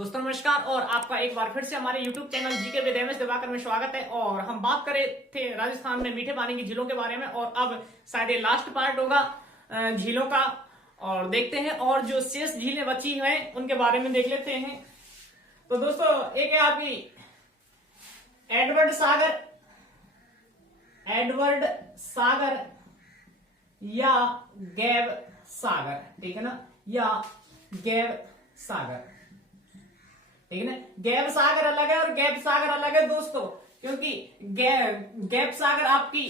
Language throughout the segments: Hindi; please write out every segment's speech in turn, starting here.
दोस्तों नमस्कार और आपका एक बार फिर से हमारे YouTube channel GK with MS Diwakar में स्वागत है। और हम बात कर रहे थे राजस्थान में मीठे पानी की झीलों के बारे में और अब शायद ये लास्ट पार्ट होगा झीलों का। और देखते हैं और जो शेष झीलें बची हैं उनके बारे में देख लेते हैं। तो दोस्तों एक है आपकी एडवर्ड सागर या गैब सागर, ठीक है ना, या गैब सागर, ठीक है ना। गैब सागर अलग है और गैप सागर अलग है दोस्तों, क्योंकि गैप सागर आपकी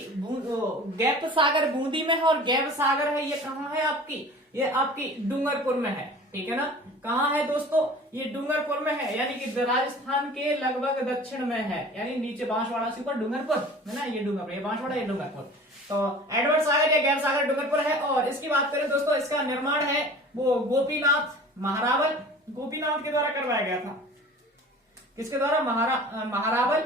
गैप सागर बूंदी में है और गैब सागर है ये कहाँ है आपकी, ये आपकी डूंगरपुर में है, ठीक है ना। कहाँ है दोस्तों, ये डूंगरपुर में है, यानी कि राजस्थान के लगभग दक्षिण में है, यानी नीचे बांसवाड़ा से ऊपर डूंगरपुर है ना, ये डूंगरपुर, ये बांसवाड़ा, ये डूंगरपुर। तो एडवर्ड सागर या गैप सागर डूंगरपुर है। और इसकी बात करें दोस्तों, इसका निर्माण है वो गोपीनाथ के द्वारा करवाया गया था। किसके द्वारा? महारावल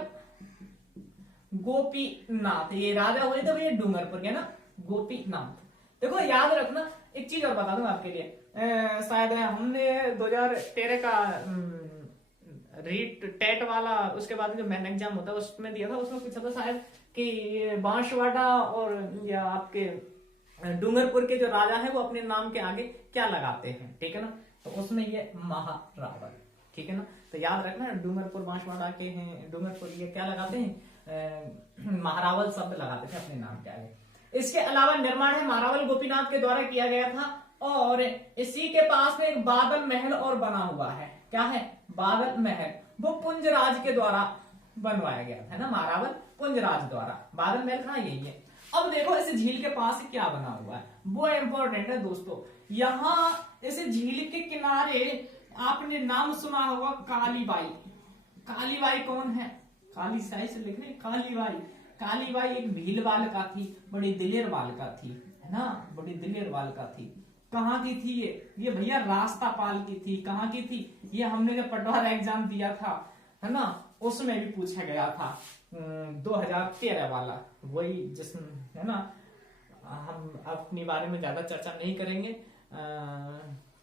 गोपीनाथ, ये राजा हुए थे ये डूंगरपुर के ना, गोपीनाथ। देखो याद रखना, एक चीज और बता दूं आपके लिए, शायद हमने 2013 का रीट टेट वाला, उसके बाद जो मेन एग्जाम होता है उसमें दिया था, उसमें पूछा था शायद कि बांसवाड़ा और या आपके डूंगरपुर के जो राजा है वो अपने नाम के आगे क्या लगाते हैं, ठीक है ना। तो उसमें ये महारावल, ठीक है ना। तो याद रखना, डूंगरपुर बांसवाड़ा के हैं, डूंगरपुर ये क्या लगाते हैं, महारावल शब्द लगाते थे अपने नाम के आगे। इसके अलावा निर्माण है महारावल गोपीनाथ के द्वारा किया गया था। और इसी के पास में एक बादल महल और बना हुआ है। क्या है? बादल महल, वो पुंजराज के द्वारा बनवाया गया था ना, महारावल पुंजराज द्वारा। बादल महल कहाँ? यही है। अब देखो इस झील के पास क्या बना हुआ है, वो इंपॉर्टेंट है दोस्तों। यहाँ इस झील के किनारे आपने नाम सुना होगा कालीबाई। कालीबाई कौन है? काली साई से लिख रहे, कालीबाई। कालीबाई एक भील बालिका थी, बड़ी दिलेर बालिका थी, है ना, बड़ी दिलेर बालिका थी। कहाँ की थी ये भैया रास्तापाल की थी। कहाँ की थी ये? हमने जब पटवार एग्जाम दिया था, है ना, उसमें भी पूछा गया था 2013 वाला, वही जिसमें, है ना। हम अपने बारे में ज्यादा चर्चा नहीं करेंगे,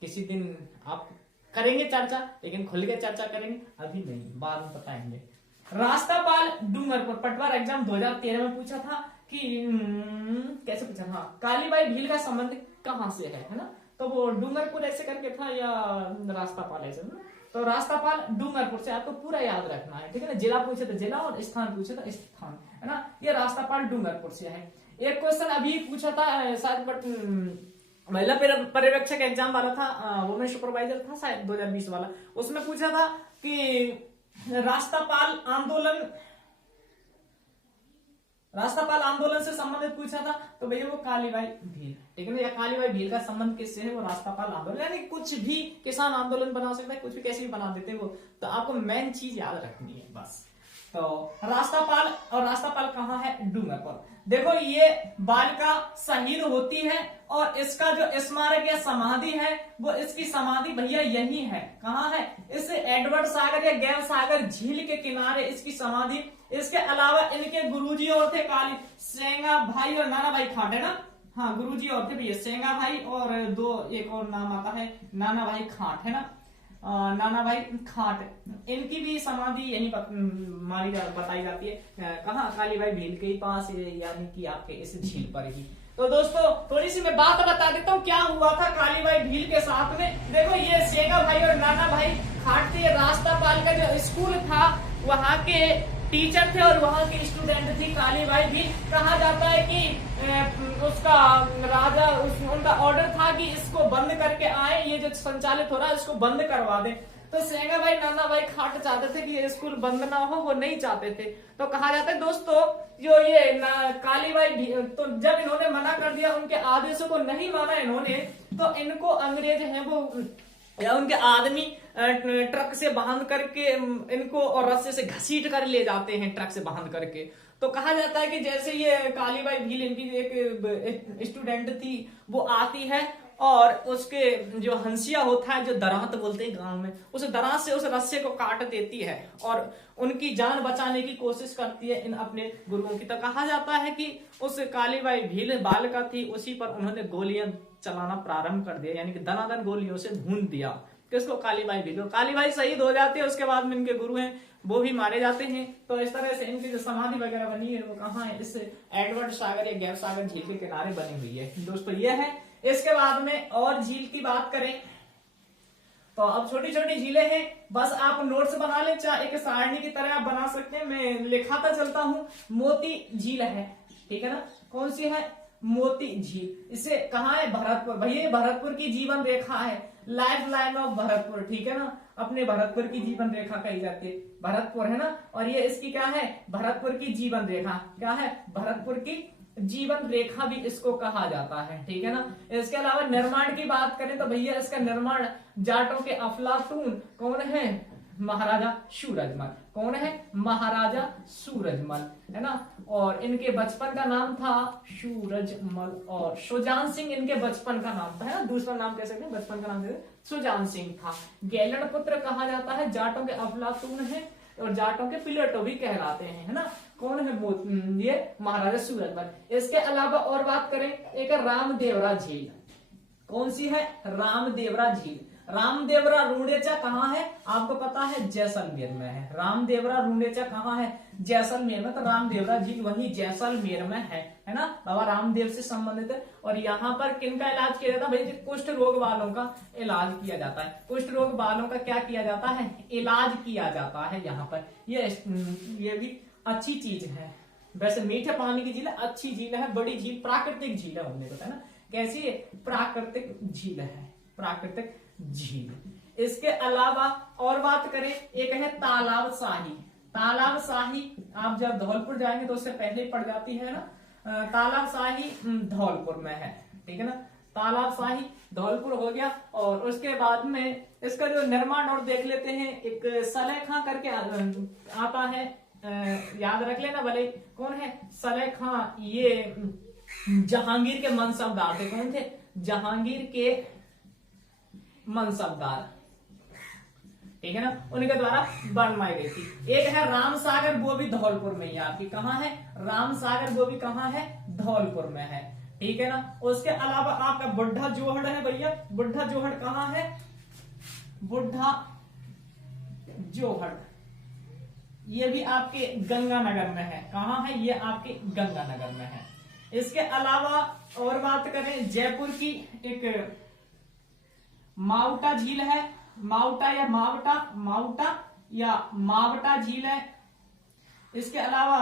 किसी दिन आप करेंगे चर्चा, लेकिन खुल के चर्चा करेंगे, अभी नहीं, बाद में बताएंगे। रास्तापाल डूंगरपुर, पटवार एग्जाम 2013 में पूछा था कि कैसे पूछा था, कालीबाई भील का संबंध कहां से है ना। तो वो डूंगरपुर ऐसे करके था या रास्तापाल ऐसे ना। तो रास्तापाल डूंगरपुर से, आपको पूरा याद रखना है, ठीक है ना। जिला पूछे तो जिला और स्थान पूछे तो स्थान, है ना। ये रास्तापाल डूंगरपुर से है। एक क्वेश्चन अभी पूछा था शायद, बट महिला पर्यवेक्षक एग्जाम वाला था, वुमेन सुपरवाइजर था शायद 2020 वाला, उसमें पूछा था कि रास्तापाल आंदोलन से संबंधित पूछा था। तो भैया वो कालीबाई भील, ठीक है ना। या कालीबाई भील का संबंध किससे है? वो रास्तापाल आंदोलन, यानी कुछ भी किसान आंदोलन बना सकता है, कुछ भी कैसे भी बना देते हैं वो। तो आपको मेन चीज याद रखनी है बस। तो रास्तापाल, और रास्तापाल कहाँ है? डूंगरपुर। देखो ये बालिका शहीद होती है और इसका जो स्मारक या समाधि है वो, इसकी समाधि भैया यही है। कहाँ है? इस एडवर्ड सागर या गैब सागर झील के किनारे इसकी समाधि। इसके अलावा इनके गुरुजी और थे काली सेंगा भाई और नाना भाई खाट, है ना। हाँ, गुरुजी और थे भैया सेंगा भाई और एक और नाम आता है नाना भाई खाट, है ना, नाना भाई खाट। इनकी भी समाधि यही बताई जाती है। कहाँ? कालीबाई भील के पास, यानी कि आपके इस झील पर ही। तो दोस्तों थोड़ी सी मैं बात बता देता हूँ क्या हुआ था कालीबाई भील के साथ में। देखो ये सेंगा भाई और नाना भाई खाट थे, रास्तापाल का जो स्कूल था वहां के टीचर थे और वहां की स्टूडेंट थी कालीबाई भी। कहा जाता है कि उसका राजा, उनका ऑर्डर था कि इसको बंद करके आए, ये जो संचालित हो रहा है इसको बंद करवा दे। तो सेंगा भाई नाना भाई खाट चाहते थे कि ये स्कूल बंद ना हो, वो नहीं चाहते थे। तो कहा जाता है दोस्तों, जो ये कालीबाई, तो जब इन्होंने मना कर दिया, उनके आदेशों को नहीं माना इन्होंने, तो इनको अंग्रेज है वो या उनके आदमी ट्रक से बांध करके इनको और रस्से से घसीट कर ले जाते हैं, ट्रक से बांध करके। तो कहा जाता है कि जैसे ये कालीबाई भील, इनकी एक स्टूडेंट थी, वो आती है और उसके जो हंसिया होता है, जो दरात बोलते हैं गांव में, उस दरात से उस रस्से को काट देती है और उनकी जान बचाने की कोशिश करती है इन अपने गुरुओं की। तो कहा जाता है कि उस कालीबाई भील बालिका थी, उसी पर उन्होंने गोलियां चलाना प्रारंभ कर दिया, यानी कि दनादन गोलियों से भून दिया, किसको, कालीबाई भील को। कालीबाई शहीद हो जाते हैं, उसके बाद में इनके गुरु हैं वो भी मारे जाते हैं। तो इस तरह से इनकी जो समाधि वगैरह बनी है वो कहाँ है, इस एडवर्ड सागर या गैप सागर झील के किनारे बनी हुई है दोस्तों, ये है। इसके बाद में और झील की बात करें तो अब छोटी छोटी झीलें हैं, बस आप नोट्स बना लें, चाहे एक सारणी की तरह आप बना सकते हैं, मैं लिखाता चलता हूं। मोती झील है, ठीक है ना, कौन सी है, मोती झील। इसे कहाँ है, भरतपुर, भैया भरतपुर की जीवन रेखा है, लाइफ लाइन ऑफ भरतपुर, ठीक है ना, अपने भरतपुर की जीवन रेखा कही जाती है, भरतपुर है ना, और ये इसकी क्या है, भरतपुर की जीवन रेखा, क्या है, भरतपुर की जीवन रेखा भी इसको कहा जाता है, ठीक है ना। इसके अलावा निर्माण की बात करें तो भैया इसका निर्माण जाटों के अफलातून कौन है, महाराजा सूरजमल, कौन है, महाराजा सूरजमल, है ना। और इनके बचपन का नाम था सूरजमल, और सुजान सिंह इनके बचपन का नाम था, है ना, दूसरा नाम कह सकते हैं, बचपन का नाम सुजान सिंह था। गैलन पुत्र कहा जाता है, जाटों के अफलातून है और जाटों के प्लेटो भी कहलाते हैं, है ना। कौन है, ये महाराजा सूरजमल। इसके अलावा और बात करें, एक रामदेवरा झील, कौन सी है, रामदेवरा झील। रामदेवरा रूडेचा कहाँ है, आपको पता है, जैसलमेर में है। रामदेवरा रूडेचा कहाँ है, जैसलमेर में। तो रामदेवरा झील वही जैसलमेर में है ना, बाबा रामदेव से संबंधित है। और यहाँ पर किनका इलाज किया जाता है, भाई कुष्ठ रोग वालों का इलाज किया जाता है। कुष्ठ रोग वालों का क्या किया जाता है, इलाज किया जाता है यहाँ पर। ये भी अच्छी चीज है। वैसे मीठे पानी की झील है, अच्छी झील है, बड़ी झील, प्राकृतिक झील है, हमने बताया ना कैसी है, प्राकृतिक झील है, प्राकृतिक झील। इसके अलावा और बात करें, एक है तालाब शाही। तालाब शाही आप जब धौलपुर जाएंगे तो उससे पहले पड़ जाती है ना, तालाब शाही धौलपुर में है, ठीक है ना। तालाब शाही धौलपुर हो गया। और उसके बाद में इसका जो निर्माण और देख लेते हैं, एक सलेखा करके आता है, याद रख लेना भले, कौन है, सलेखा। ये जहांगीर के मनसबदार थे, कौन थे, जहांगीर के मनसबदार, ठीक है ना, उनके द्वारा बनवाई गई थी। एक है रामसागर, वो भी धौलपुर में ही आपकी, कहाँ है, रामसागर, वो भी कहाँ है, धौलपुर में है, ठीक है ना। उसके अलावा आपका बुढ़ा जोहड़ है भैया, बुढ़ा जोहड़ कहाँ है, बुढ़ा जोहड़, ये भी आपके गंगानगर में है, कहाँ है, ये आपके गंगानगर में है। इसके अलावा और बात करें, जयपुर की एक मावटा झील है, मावटा या मावटा, मावटा या मावटा झील है। इसके अलावा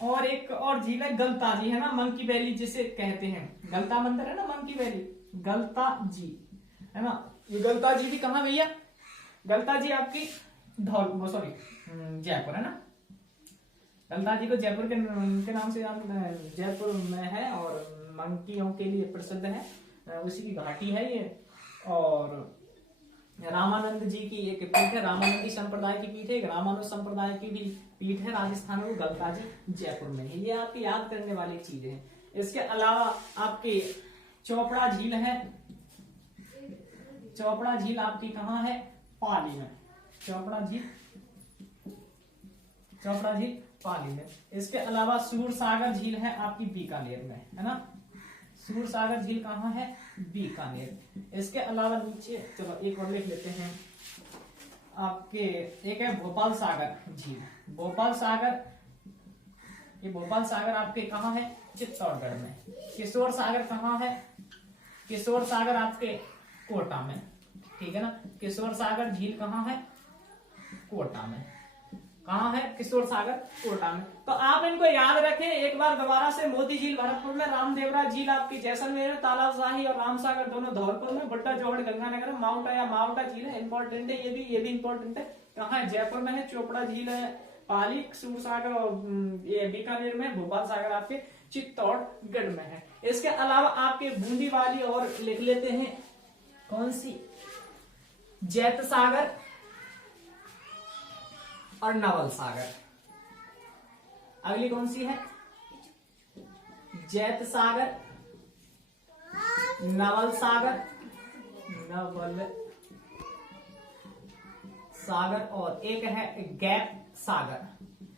और एक और झील है गलता जी, है ना, मंकी वैली जिसे कहते हैं, गलता मंदिर है ना, मंकी वैली, गलता जी, है ना। ये गलता जी भी कहाँ भैया, गलता जी आपकी सॉरी जयपुर, है ना। गलता जी को जयपुर के नाम से जयपुर में है, और मंकियों के लिए प्रसिद्ध है, उसी की घाटी है ये। और रामानंद जी की एक पीठ है, रामानंदी संप्रदाय की पीठ है, एक रामानुज संप्रदाय की भी पीठ है राजस्थान में, गलता जी जयपुर में है। ये आपकी याद करने वाली चीजें हैं। इसके अलावा आपकी चोपड़ा झील है, चोपड़ा झील आपकी कहाँ है, पाली में, चोपड़ा झील, चोपड़ा झील पाली में। इसके अलावा सूरसागर झील है आपकी बीकानेर में, है ना, सूरसागर झील कहाँ है, बीकानेर। इसके अलावा नीचे चलो एक और लिख लेते हैं आपके, एक है भोपाल सागर झील, भोपाल सागर, ये भोपाल सागर आपके कहाँ है, चित्तौड़गढ़ में। किशोर सागर कहाँ है, किशोर सागर आपके कोटा में, ठीक है ना, किशोर सागर झील कहाँ है, कोटा में, कहाँ है, किशोर सागर कोटा में। तो आप इनको याद रखें एक बार दोबारा से, मोती झील भरतपुर में, रामदेवरा झील आपकी जैसलमेर में, तालाब शाही और रामसागर दोनों धौलपुर में, बुढ़ा जोहड़ गंगानगर में, माउंटा या मावटा झील है, इंपॉर्टेंट है, ये भी इंपॉर्टेंट है, कहाँ है, जयपुर में है, चोपड़ा झील है पाली, सूरसागर और ये बीकानेर में, भोपाल सागर आपके चित्तौड़गढ़ में है। इसके अलावा आपके बूंदी वाली और लिख लेते हैं, कौन सी, जैत सागर और नवल सागर। अगली कौन सी है, जैत सागर, नवल सागर, नवल सागर, और एक है गैप सागर,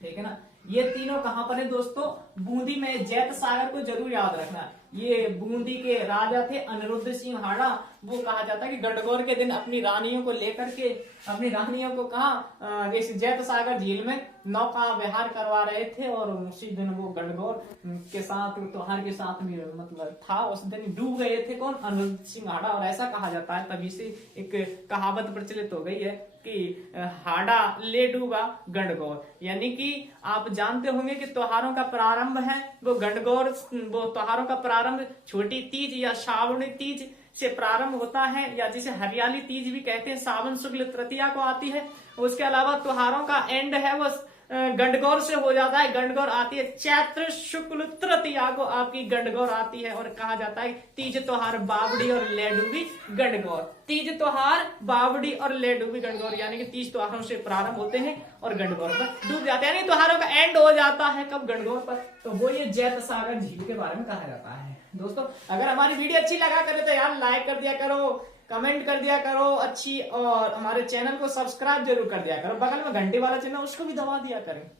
ठीक है ना। ये तीनों कहां पर है दोस्तों, बूंदी में। जैत सागर को जरूर याद रखना, ये बूंदी के राजा थे अनिरुद्ध सिंह हाड़ा, वो कहा जाता है कि गणगौर के दिन अपनी रानियों को लेकर के, अपनी रानियों को कहा इस जैत सागर झील में नौका विहार करवा रहे थे, और उसी दिन वो गणगौर के साथ, त्योहार के साथ में मतलब था, उस दिन डूब गए थे कौन, अनिरुद्ध सिंह हाड़ा। और ऐसा कहा जाता है, तभी से एक कहावत प्रचलित हो गई है कि हाड़ा ले डूबा गणगौर। यानी कि आप जानते होंगे कि त्योहारों का प्रारंभ है वो गणगौर, वो त्योहारों का प्रारंभ छोटी तीज या श्रावणी तीज से प्रारंभ होता है, या जिसे हरियाली तीज भी कहते हैं, सावन शुक्ल तृतीया को आती है। उसके अलावा त्योहारों का एंड है वो गणगौर से हो जाता है। गणगौर आती है चैत्र शुक्ल तृतीया को आपकी गणगौर आती है, और कहा जाता है तीज त्योहार बावड़ी और लेडूबी गणगौर। तीज त्योहार बावड़ी और लेडूबी गणगौर, यानी कि तीज त्योहारों से प्रारंभ होते हैं और गणगौर पर डूब जाते हैं, यानी त्योहारों का एंड हो जाता है कब, गणगौर पर। तो वो ये जैत सागर झील के बारे में कहा जाता है। दोस्तों अगर हमारी वीडियो अच्छी लगा करे तो यार लाइक कर दिया करो, कमेंट कर दिया करो अच्छी, और हमारे चैनल को सब्सक्राइब जरूर कर दिया करो। बगल में घंटे वाला चिन्ह उसको भी दबा दिया करें।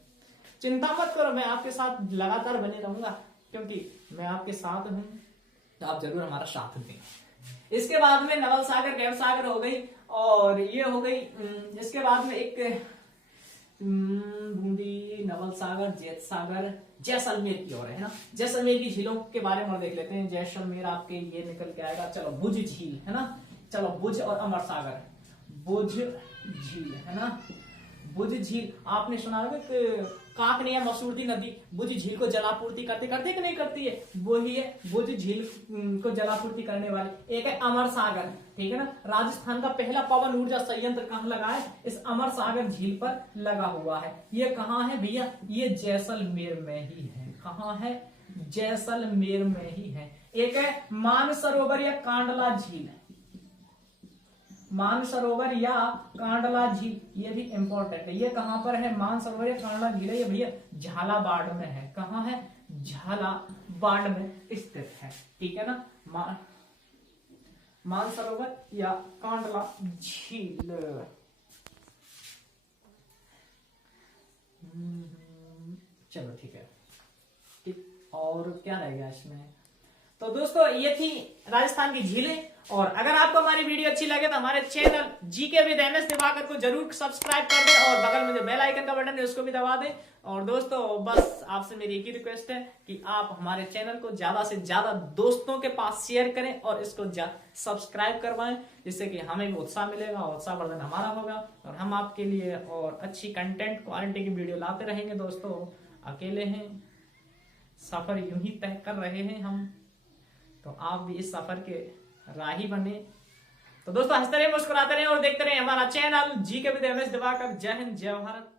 चिंता मत करो, मैं आपके साथ लगातार बने रहूंगा, क्योंकि मैं आपके साथ हूं, तो आप जरूर हमारा साथ दें। इसके बाद में नवल सागर, गैव सागर हो गई, और ये हो गई। इसके बाद में एक बूंदी, नवल सागर, जैत सागर, जैसलमेर की ओर है ना। जैसलमेर की झीलों के बारे में देख लेते हैं। जैसलमेर आपके ये निकल के आएगा, चलो भुज झील है ना, चलो भुज और अमर सागर, भुज झील है ना। भुज झील आपने सुना होगा कि काकनिया मसूरती नदी भुज झील को जलापूर्ति करती कि नहीं करती है, वही है भुज झील को जलापूर्ति करने वाली। एक है अमर सागर, ठीक है ना। राजस्थान का पहला पवन ऊर्जा संयंत्र कहाँ लगा है, इस अमर सागर झील पर लगा हुआ है। ये कहाँ है भैया, ये जैसलमेर में ही है। कहाँ है, जैसलमेर में ही है। एक है मानसरोवर या कांडला झील, मानसरोवर या कांडला झील, ये भी इंपॉर्टेंट है। ये कहां पर है, मानसरोवर या कांडला झील है, ये भैया झालावाड़ में है। कहां है, झालावाड़ में स्थित है, ठीक है ना। मानसरोवर या कांडला झील। चलो ठीक है, ठीक। और क्या रहेगा इसमें, तो दोस्तों ये थी राजस्थान की झीलें। और अगर आपको हमारी वीडियो अच्छी लगे तो हमारे channel GK with MS Diwakar को जरूर सब्सक्राइब कर दें, और बगल में जो बेल आइकन का बटन है उसको भी दबा दें। और दोस्तों बस आपसे मेरी एक ही रिक्वेस्ट है कि आप हमारे चैनल को ज्यादा से ज्यादा दोस्तों के पास शेयर करें और इसको सब्सक्राइब करवाएं, जिससे कि हमें भी उत्साह मिलेगा, और उत्साह वर्धन हमारा होगा, और हम आपके लिए और अच्छी कंटेंट क्वालिटी की वीडियो लाते रहेंगे। दोस्तों अकेले हैं, सफर यूं ही तय कर रहे हैं हम, तो आप भी इस सफर के राही बने। तो दोस्तों हंसते रहे, मुस्कुराते रहे और देखते रहे हमारा channel GK with MS Diwakar. जय हिंद, जय भारत।